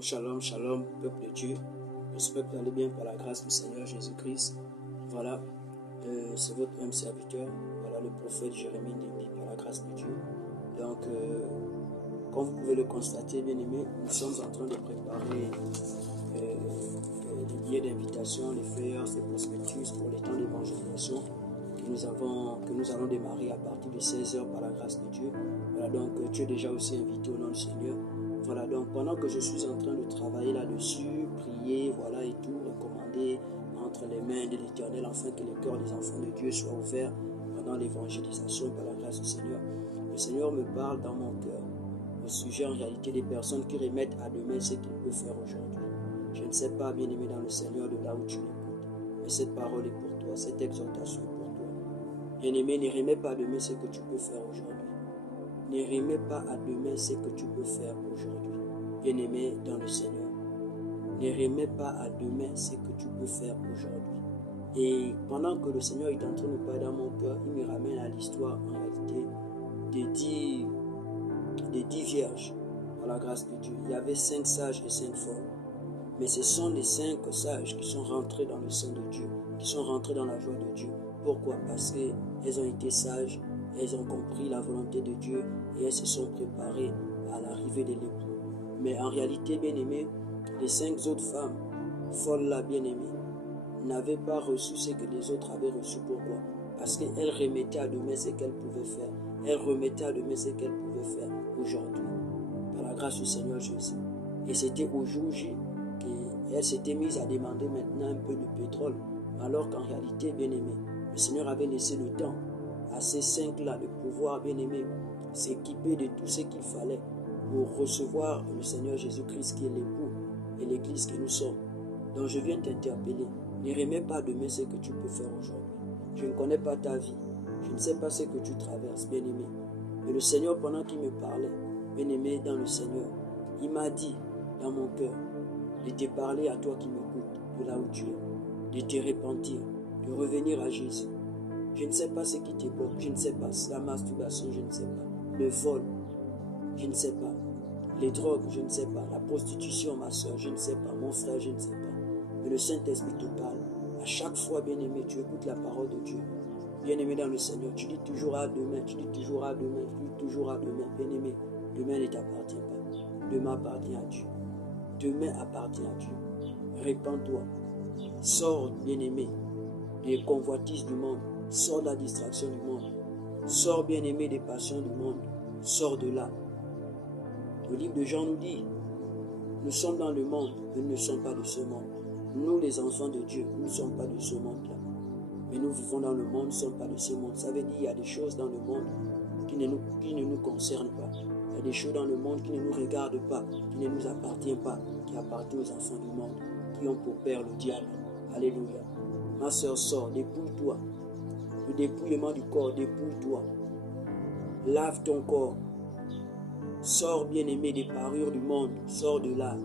Shalom, shalom, shalom, peuple de Dieu. J'espère que vous allez bien par la grâce du Seigneur Jésus-Christ. Voilà, c'est votre même serviteur, voilà le prophète Jérémie Ndembi par la grâce de Dieu. Donc, comme vous pouvez le constater, bien aimé, nous sommes en train de préparer les billets d'invitation, les flyers, les prospectus pour les temps d'évangélisation que nous allons démarrer à partir de 16h par la grâce de Dieu. Voilà, donc tu es déjà aussi invité au nom du Seigneur. Voilà, donc pendant que je suis en train de travailler là-dessus, prier, voilà et tout, recommander entre les mains de l'Éternel afin que le cœur des enfants de Dieu soit ouvert pendant l'évangélisation par la grâce du Seigneur. Le Seigneur me parle dans mon cœur au sujet en réalité des personnes qui remettent à demain ce qu'il peut faire aujourd'hui. Je ne sais pas, bien aimé dans le Seigneur, de là où tu l'écoutes, mais cette parole est pour toi, cette exhortation est pour toi. Bien aimé, ne remets pas à demain ce que tu peux faire aujourd'hui. Ne remets pas à demain ce que tu peux faire aujourd'hui. Bien-aimé dans le Seigneur, ne remets pas à demain ce que tu peux faire aujourd'hui. Et pendant que le Seigneur est en train de parler dans mon cœur, il me ramène à l'histoire en réalité des 10 vierges par la grâce de Dieu. Il y avait 5 sages et 5 folles. Mais ce sont les 5 sages qui sont rentrés dans le sein de Dieu, qui sont rentrés dans la joie de Dieu. Pourquoi? Parce qu'elles ont été sages, elles ont compris la volonté de Dieu et elles se sont préparées à l'arrivée de l'époux. Mais en réalité, bien-aimés, les 5 autres femmes, folles là, bien-aimées, n'avaient pas reçu ce que les autres avaient reçu. Pourquoi? Parce qu'elles remettaient à demain ce qu'elles pouvaient faire. Elles remettaient à demain ce qu'elles pouvaient faire aujourd'hui, par la grâce du Seigneur Jésus. Et c'était au jour J qu'elles s'étaient mises à demander maintenant un peu de pétrole, alors qu'en réalité, bien-aimés, le Seigneur avait laissé le temps à ces 5-là de pouvoir, bien-aimés, s'équiper de tout ce qu'il fallait pour recevoir le Seigneur Jésus-Christ qui est l'époux et l'église que nous sommes. Donc je viens t'interpeller. Ne remets pas demain ce que tu peux faire aujourd'hui. Je ne connais pas ta vie. Je ne sais pas ce que tu traverses, bien-aimé. Mais le Seigneur, pendant qu'il me parlait, bien-aimé dans le Seigneur, il m'a dit dans mon cœur de te parler à toi qui m'écoutes, de là où tu es, de te repentir, de revenir à Jésus. Je ne sais pas ce qui te bloque, je ne sais pas. La masturbation, je ne sais pas. Le vol, je ne sais pas. Les drogues, je ne sais pas. La prostitution, ma soeur, je ne sais pas. Mon frère, je ne sais pas. Mais le Saint-Esprit te parle. À chaque fois, bien-aimé, tu écoutes la parole de Dieu. Bien-aimé dans le Seigneur, tu dis toujours à demain, tu dis toujours à demain, tu dis toujours à demain. Bien-aimé, demain ne t'appartient pas. Demain appartient à Dieu. Demain appartient à Dieu. Répands-toi. Sors, bien-aimé, des convoitises du monde. Sors de la distraction du monde. Sors, bien-aimé, des passions du monde. Sors de là. Le livre de Jean nous dit, nous sommes dans le monde, mais nous ne sommes pas de ce monde. Nous, les enfants de Dieu, nous ne sommes pas de ce monde-là. Mais nous vivons dans le monde, nous ne sommes pas de ce monde. Ça veut dire qu'il y a des choses dans le monde qui ne nous concernent pas. Il y a des choses dans le monde qui ne nous regardent pas, qui ne nous appartiennent pas, qui appartiennent aux enfants du monde, qui ont pour père le diable. Alléluia. Ma soeur, sors, dépouille-toi. Le dépouillement du corps, dépouille-toi. Lave ton corps. Sors, bien-aimé, des parures du monde. Sors de là.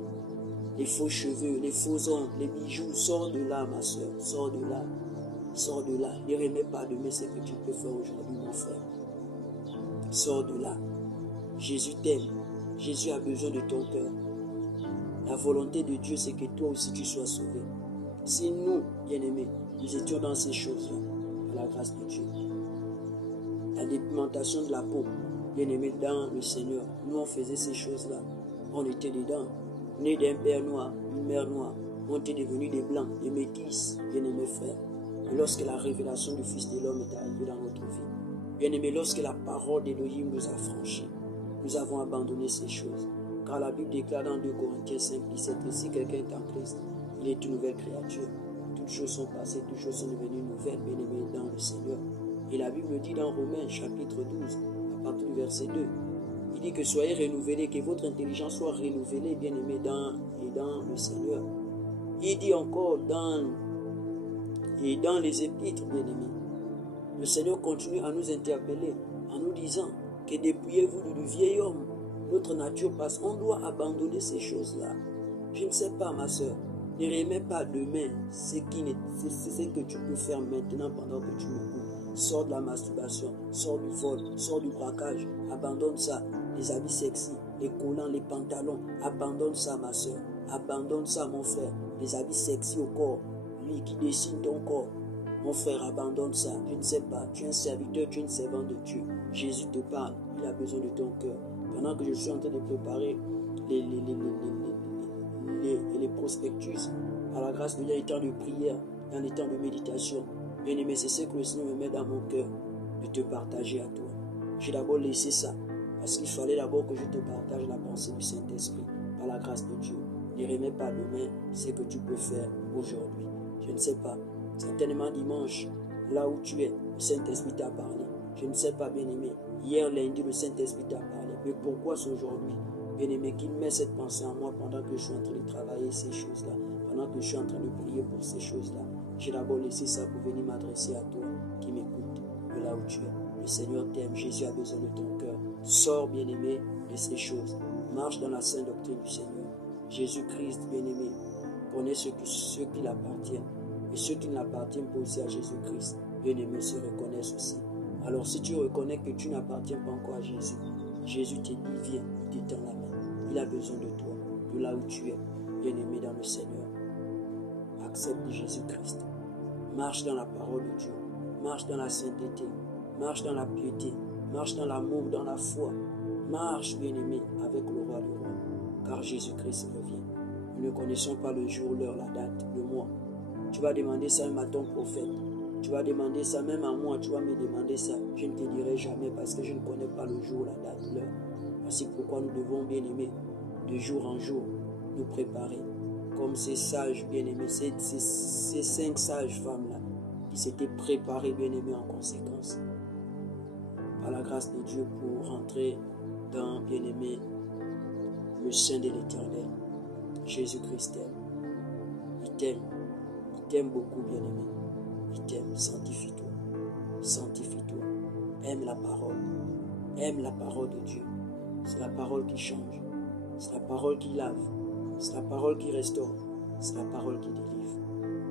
Les faux cheveux, les faux ongles, les bijoux. Sors de là, ma soeur. Sors de là. Sors de là. Ne remets pas demain ce que tu peux faire aujourd'hui, mon frère. Sors de là. Jésus t'aime. Jésus a besoin de ton cœur. La volonté de Dieu, c'est que toi aussi tu sois sauvé. Si nous, bien-aimés, nous étions dans ces choses-là, par la grâce de Dieu, la dépigmentation de la peau, bien-aimés dans le Seigneur, nous on faisait ces choses-là. On était dedans. Nés d'un père noir, une mère noire, on était devenus des blancs, des métis, bien-aimés frères. Et lorsque la révélation du Fils de l'homme est arrivée dans notre vie, bien-aimés, lorsque la parole d'Élohim nous a franchis, nous avons abandonné ces choses. Car la Bible déclare dans 2 Corinthiens 5, 17 que si quelqu'un est en Christ, il est une nouvelle créature. Toutes choses sont passées, toutes choses sont devenues nouvelles, bien-aimés dans le Seigneur. Et la Bible dit dans Romains chapitre 12, à partir du verset 2, il dit que soyez renouvelés, que votre intelligence soit renouvelée, bien-aimés dans le Seigneur. Il dit encore dans les épîtres, bien-aimés, le Seigneur continue à nous interpeller en nous disant que dépouillez-vous du vieil homme. Notre nature passe. On doit abandonner ces choses-là. Je ne sais pas, ma soeur. Ne remets pas demain ce que tu peux faire maintenant pendant que tu m'écoutes. Sors de la masturbation, sors du vol, sors du braquage. Abandonne ça. Les habits sexy, les collants, les pantalons. Abandonne ça, ma soeur. Abandonne ça, mon frère. Les habits sexy au corps. Lui qui dessine ton corps. Mon frère, abandonne ça. Je ne sais pas. Tu es un serviteur, tu es une servante de Dieu. Jésus te parle. Il a besoin de ton cœur. Pendant que je suis en train de préparer les prospectus, à la grâce de Dieu, les temps de prière, dans les temps de méditation, bien aimé, c'est ce que le Seigneur me met dans mon cœur de te partager à toi. J'ai d'abord laissé ça, parce qu'il fallait d'abord que je te partage la pensée du Saint-Esprit, par la grâce de Dieu. Ne remets pas demain ce que tu peux faire aujourd'hui. Je ne sais pas, certainement dimanche, là où tu es, le Saint-Esprit t'a parlé. Je ne sais pas, bien-aimé, hier lundi, le Saint-Esprit t'a parlé. Mais pourquoi c'est aujourd'hui, bien-aimé, qu'il met cette pensée en moi pendant que je suis en train de travailler ces choses-là, pendant que je suis en train de prier pour ces choses-là. J'ai d'abord laissé ça pour venir m'adresser à toi qui m'écoute de là où tu es. Le Seigneur t'aime, Jésus a besoin de ton cœur. Sors, bien-aimé, de ces choses. Marche dans la sainte doctrine du Seigneur. Jésus-Christ, bien-aimé, connaît ceux qui l'appartiennent. Et ceux qui ne l'appartiennent pas aussi à Jésus-Christ, bien-aimé, se reconnaissent aussi. Alors si tu reconnais que tu n'appartiens pas encore à Jésus, Jésus te dit, viens, il t'étend la main. Il a besoin de toi, de là où tu es, bien-aimé dans le Seigneur. Accepte Jésus-Christ. Marche dans la parole de Dieu. Marche dans la sainteté. Marche dans la piété. Marche dans l'amour, dans la foi. Marche, bien-aimé, avec le roi du roi. Car Jésus-Christ revient. Nous ne connaissons pas le jour, l'heure, la date, le mois. Tu vas demander ça même à ton prophète. Tu vas demander ça même à moi. Tu vas me demander ça. Je ne te dirai jamais parce que je ne connais pas le jour, la date, l'heure. Voici pourquoi nous devons, bien-aimés, de jour en jour, nous préparer. Comme ces sages bien-aimés, ces 5 sages femmes-là, qui s'étaient préparées bien-aimées en conséquence. Par la grâce de Dieu pour rentrer dans, bien-aimé, le sein de l'Éternel. Jésus-Christ t'aime. Il t'aime. Il t'aime beaucoup, bien-aimé. Il t'aime. Sanctifie-toi. Sanctifie-toi. Aime la parole. Aime la parole de Dieu. C'est la parole qui change. C'est la parole qui lave. C'est la parole qui restaure. C'est la parole qui délivre.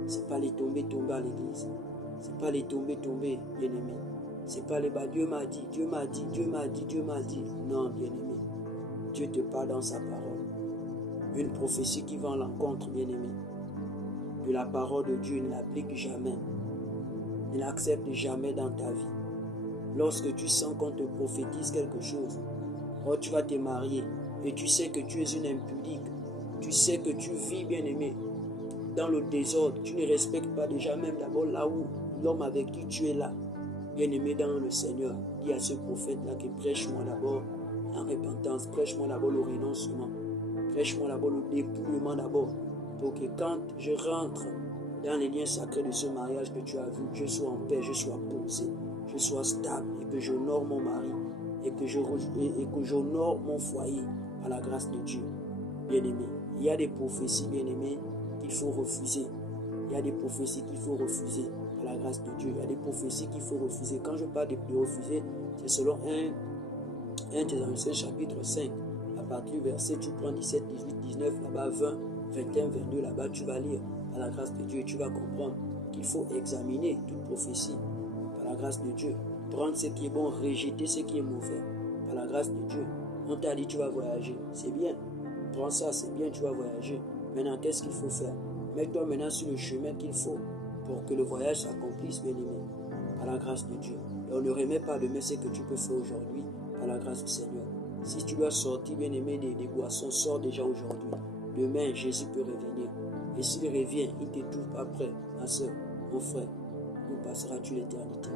C'est pas les tomber à l'église. C'est pas les tomber, bien-aimé. C'est pas les Dieu m'a dit, Dieu m'a dit, Dieu m'a dit, Dieu m'a dit. Non, bien-aimé. Dieu te parle dans sa parole. Une prophétie qui va en l'encontre, bien-aimé, de la parole de Dieu, ne l'applique jamais. Ne l'accepte jamais dans ta vie. Lorsque tu sens qu'on te prophétise quelque chose, oh, tu vas te marier et tu sais que tu es une impudique. Tu sais que tu vis, bien-aimé, dans le désordre. Tu ne respectes pas déjà même d'abord là où l'homme avec qui tu es là. Bien-aimé dans le Seigneur, dis à ce prophète-là que prêche-moi d'abord en repentance. Prêche-moi d'abord le renoncement. Prêche-moi d'abord le dépouillement d'abord. Pour que quand je rentre dans les liens sacrés de ce mariage que tu as vu, je sois en paix, je sois posé, je sois stable et que j'honore mon mari et que j'honore mon foyer par la grâce de Dieu. Bien-aimé, il y a des prophéties, bien-aimé, qu'il faut refuser. Il y a des prophéties qu'il faut refuser par la grâce de Dieu. Il y a des prophéties qu'il faut refuser. Quand je parle de refuser, c'est selon 1 Thessaloniciens chapitre 5. À partir du verset, tu prends 17, 18, 19, là-bas 20, 21, 22, là-bas tu vas lire par la grâce de Dieu et tu vas comprendre qu'il faut examiner toute prophétie par la grâce de Dieu. Prendre ce qui est bon, rejeter ce qui est mauvais par la grâce de Dieu. On t'a dit tu vas voyager, c'est bien. Prends ça, c'est bien, tu vas voyager. Maintenant, qu'est-ce qu'il faut faire? Mets-toi maintenant sur le chemin qu'il faut pour que le voyage s'accomplisse, bien-aimé, par la grâce de Dieu. Donc ne remets pas demain ce que tu peux faire aujourd'hui par la grâce du Seigneur. Si tu dois sortir, bien-aimé, des boissons, sors déjà aujourd'hui. Demain, Jésus peut revenir. Et s'il revient, il ne te trouve pas prêt, ma soeur, mon frère. Où passeras-tu l'éternité?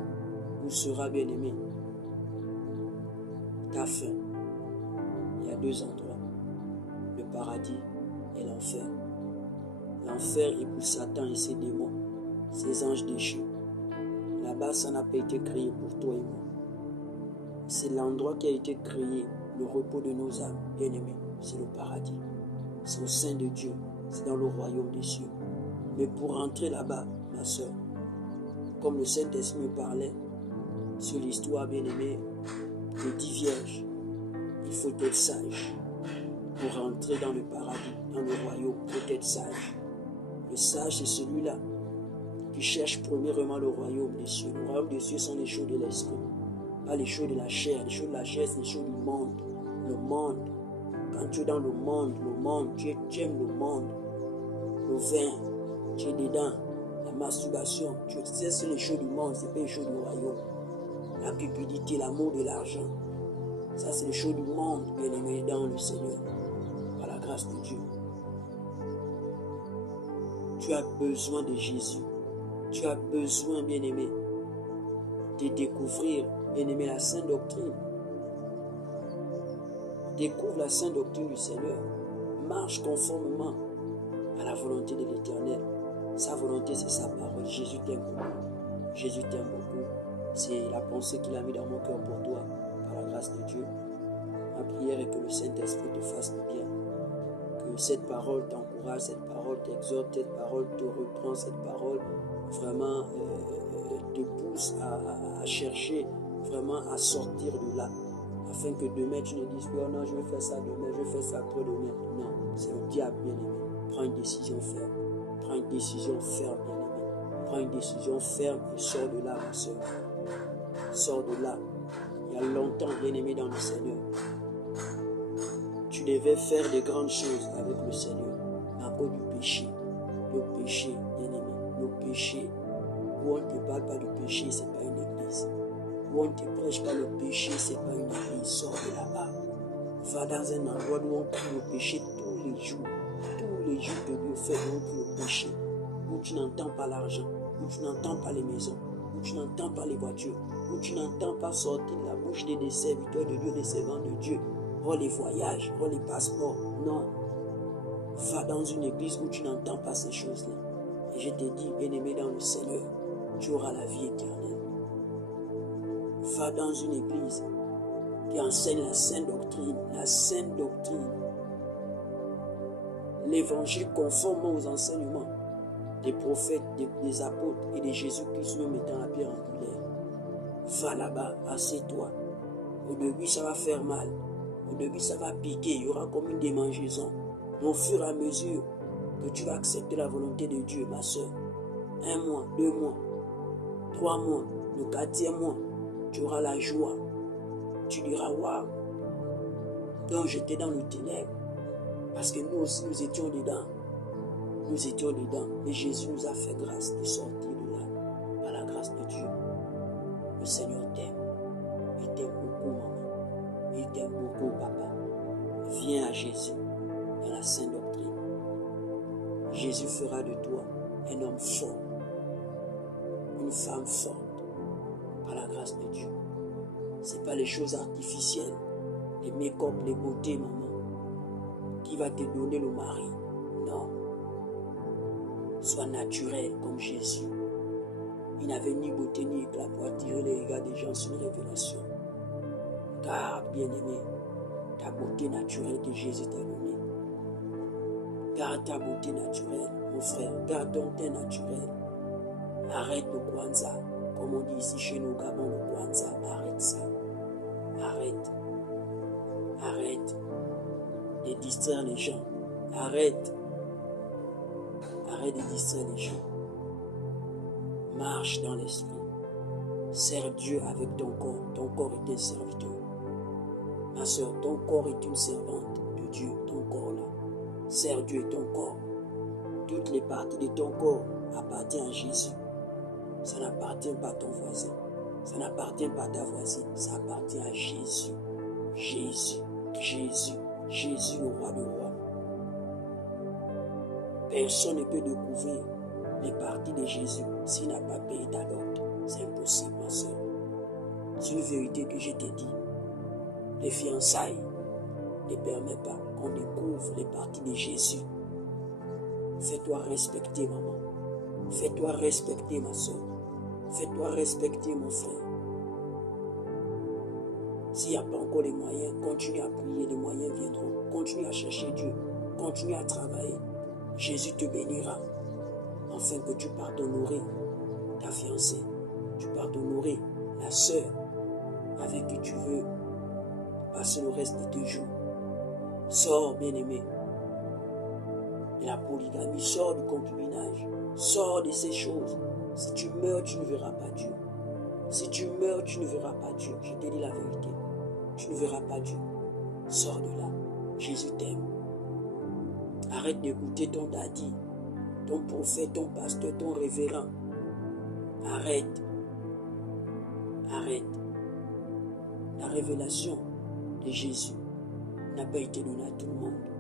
Où sera, bien-aimé, ta fin? Il y a 2 endroits. Le paradis et l'enfer. L'enfer est pour Satan et ses démons, ses anges déchus. Là-bas, ça n'a pas été créé pour toi et moi. C'est l'endroit qui a été créé, le repos de nos âmes, bien-aimés. C'est le paradis. C'est au sein de Dieu. C'est dans le royaume des cieux. Mais pour entrer là-bas, ma soeur, comme le Saint-Esprit me parlait sur l'histoire, bien-aimée, de 10 vierges, il faut être sage. Pour entrer dans le paradis, dans le royaume, il faut être sage. Le sage, c'est celui-là qui cherche premièrement le royaume des cieux. Le royaume des cieux sont les choses de l'esprit, pas les choses de la chair. Les choses de la chair, c'est les choses du monde. Le monde, Quand tu es dans le monde, tu aimes le monde, le vin, tu es dedans, la masturbation, tu sais, c'est les choses du monde, c'est pas les choses du royaume. La cupidité, l'amour de l'argent, ça c'est les choses du monde, bien aimé dans le Seigneur, par la grâce de Dieu. Tu as besoin de Jésus. Tu as besoin, bien aimé, de découvrir, bien aimé, la sainte doctrine. Découvre la sainte doctrine du Seigneur. Marche conformément à la volonté de l'Éternel. Sa volonté, c'est sa parole. Jésus t'aime beaucoup. Jésus t'aime beaucoup. C'est la pensée qu'il a mis dans mon cœur pour toi, par la grâce de Dieu. Ma prière est que le Saint-Esprit te fasse du bien. Que cette parole t'encourage, cette parole t'exhorte, cette parole te reprend, cette parole vraiment te pousse à chercher, vraiment à sortir de là. Afin que demain tu ne dises pas, oh non, je vais faire ça demain, je vais faire ça après-demain. Non, c'est le diable, bien aimé. Prends une décision ferme. Prends une décision ferme, bien aimé. Prends une décision ferme et sors de là, ma soeur. Sors de là. Il y a longtemps, bien aimé dans le Seigneur. Tu devais faire de grandes choses avec le Seigneur. À cause du péché. Le péché, bien aimé. Le péché. Où on ne te parle pas du péché, ce n'est pas une église. Où on ne te prêche pas le péché, ce n'est pas une église. Sors de là-bas. Va dans un endroit où on crie le péché tous les jours. Tous les jours que Dieu fait, on crie le péché. Où tu n'entends pas l'argent. Où tu n'entends pas les maisons. Où tu n'entends pas les voitures. Où tu n'entends pas sortir de la bouche des serviteurs de Dieu, des servants de Dieu. Oh les voyages, oh les passeports. Non. Va dans une église où tu n'entends pas ces choses-là. Et je te dis, bien-aimé dans le Seigneur, tu auras la vie éternelle. Va dans une église qui enseigne la sainte doctrine. La sainte doctrine. L'évangile conforme aux enseignements des prophètes, des apôtres et de Jésus-Christ même étant la pierre angulaire. Va là-bas, assieds-toi. Au début, ça va faire mal. Au début, ça va piquer. Il y aura comme une démangeaison. Mais au fur et à mesure que tu vas accepter la volonté de Dieu, ma soeur, 1 mois, 2 mois, 3 mois, le 4e mois, tu auras la joie. Tu diras, waouh, donc j'étais dans le ténèbre. Parce que nous aussi, nous étions dedans. Nous étions dedans. Mais Jésus nous a fait grâce de sortir de là. Par la grâce de Dieu. Le Seigneur t'aime. Il t'aime beaucoup, maman. Il t'aime beaucoup, papa. Viens à Jésus dans la sainte doctrine. Jésus fera de toi un homme fort. Une femme forte. Par la grâce de Dieu. Ce n'est pas les choses artificielles. Les make-up, les beautés, maman. Qui va te donner le mari. Non. Sois naturel comme Jésus. Il n'avait ni beauté ni éclat pour attirer les regards des gens sur une révélation. Garde, bien-aimé, ta beauté naturelle que Jésus t'a donnée. Garde ta beauté naturelle, mon frère. Garde ton teint naturel. Arrête le Kwanzaa. Comme on dit ici chez nous au Gabon, le Kwanzaa. Arrête ça. Arrête. Arrête de distraire les gens. Arrête. Arrête de distraire les gens. Marche dans l'esprit. Sers Dieu avec ton corps. Ton corps est un serviteur. Ma soeur, ton corps est une servante de Dieu. Ton corps là. Sers Dieu et ton corps. Toutes les parties de ton corps appartiennent à Jésus. Ça n'appartient pas à ton voisin. Ça n'appartient pas à ta voisine. Ça appartient à Jésus. Jésus. Jésus. Jésus, le roi de rois. Personne ne peut découvrir les parties de Jésus s'il n'a pas payé ta dot. C'est impossible, ma soeur. C'est une vérité que je t'ai dit. Les fiançailles ne permettent pas qu'on découvre les parties de Jésus. Fais-toi respecter, maman. Fais-toi respecter, ma soeur. Fais-toi respecter, mon frère. S'il n'y a pas encore les moyens, continue à prier, les moyens viendront. Continue à chercher Dieu. Continue à travailler. Jésus te bénira. Afin que tu partes honorer ta fiancée. Tu partes honorer la sœur avec qui tu veux passer le reste de tes jours. Sors, bien-aimé, de la polygamie. Sors du concubinage. Sors de ces choses. Si tu meurs, tu ne verras pas Dieu. Si tu meurs, tu ne verras pas Dieu. Je te dis la vérité. Tu ne verras pas Dieu. Sors de là. Jésus t'aime. Arrête d'écouter ton daddy, ton prophète, ton pasteur, ton révérend. Arrête. Arrête. La révélation de Jésus n'a pas été donnée à tout le monde.